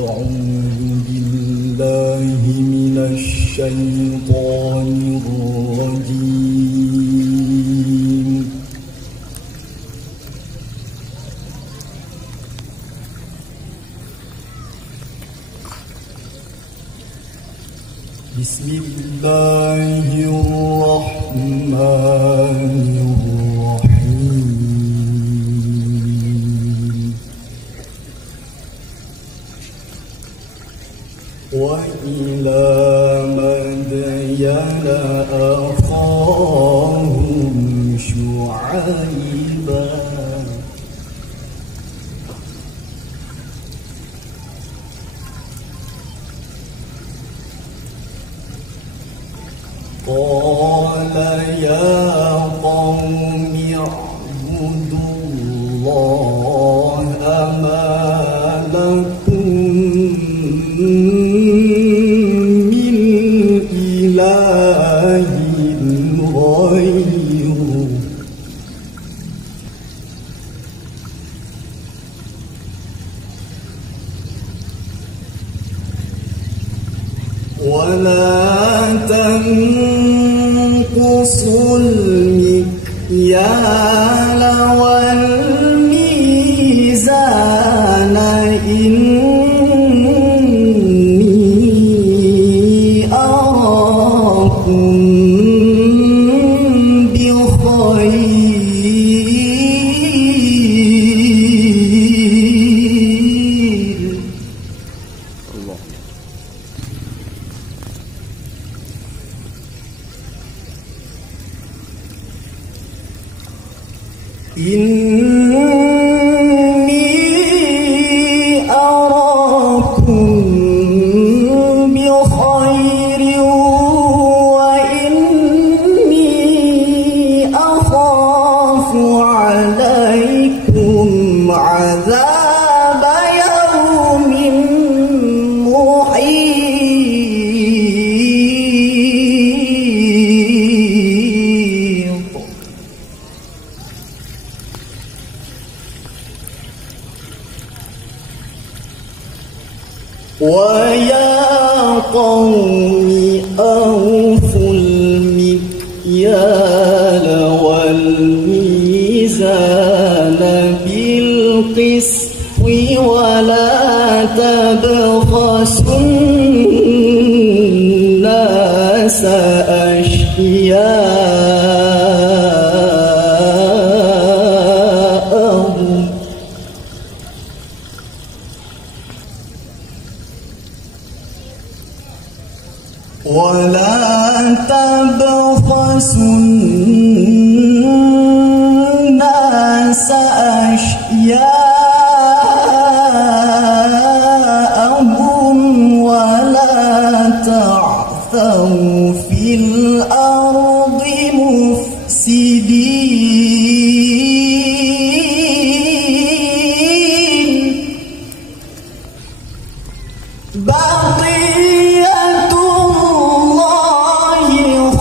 أعوذ بالله من الشيطان الرجيم. بسم الله الرحمن الرحيم. وإلى مدين أخاهم شعيبا قال يا قوم اعبدوا الله ما لكم من إله غيره ولا تنقصوا المكيال والميزان إني أراكم بخير. الله. إني أراكم بخير وإني أخاف عليكم عذاب يوم محيط. ويا قوم أوفوا المكيال والميزان بالقسط ولا تبخسوا الناس أشياءهم ولا تبخسوا الناس أشياءهم ولا تعثوا في الأرض مفسدين. بقية الله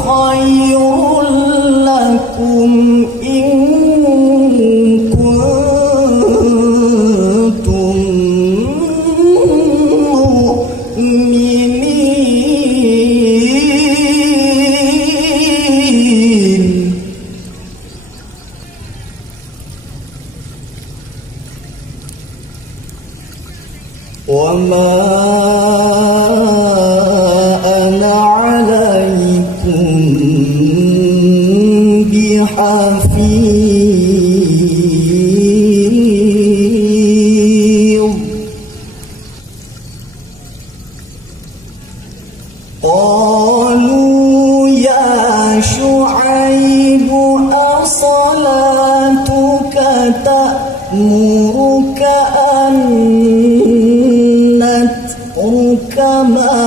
خير لكم إن كنتم مؤمنين. وما أنا عليكم بحفيظ. قالوا يا شعيب أصلاتك تأمرك أن نترك ما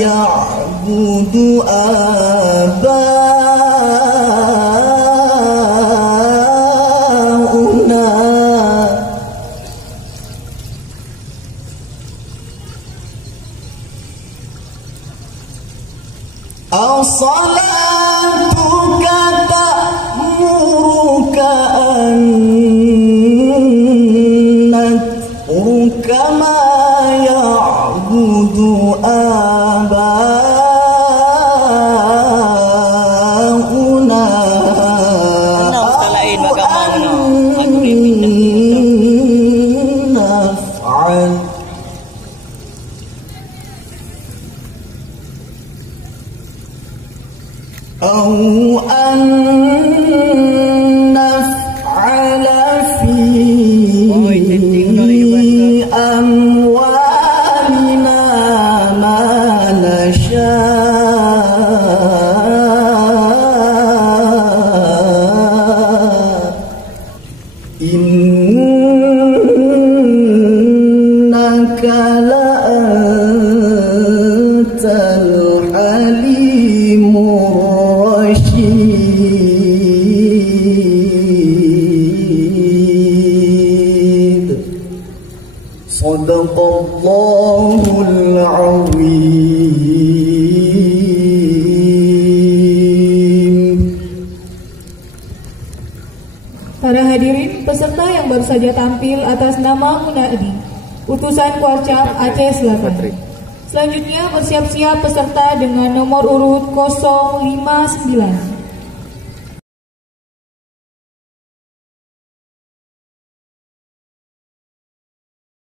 يعبد آباؤنا أصلاتك تأمرك أن نترك ما يعبد Sadaqallahul Azim. Para hadirin, peserta yang baru saja tampil atas nama Munadi, utusan Kuarcap Aceh Selatan. Selanjutnya bersiap-siap peserta dengan nomor urut 059.